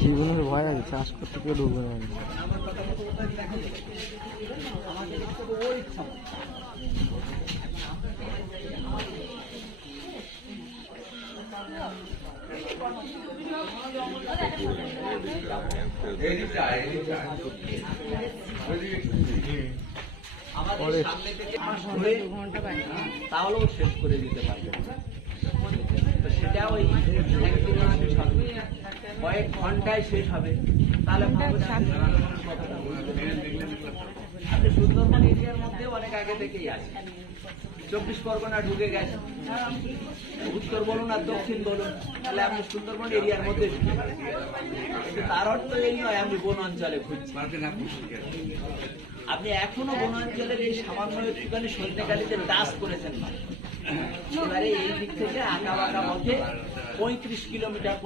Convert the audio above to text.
জীবনের ভয় আছে, চাষ করতে কেউ ঢুকবে না। আমাদের সামনে থেকে তাহলেও শেষ করে দিতে পারবে, তো সেটা ওই কয়েক ঘন্টায় শেষ হবে। তাহলে আপনি সুন্দরবন এরিয়ার মধ্যে অনেক আগে থেকেই আছে, 24 পরগনা ঢুকে গেছে, উত্তর বলুন আর দক্ষিণ বলুন, তাহলে আপনি সুন্দরবন এরিয়ার মধ্যে ঢুকে গেছেন। কিন্তু তার অর্থ এই নয় আপনি বন অঞ্চলে ঘুরছেন। আপনি এখনো বন অঞ্চলের এই সামান্য একটুখানি সৈন্যকালীতে টাচ করেছেন না। এবারে এই দিক থেকে আঁকা বাঁকা পথে 35 কিলোমিটার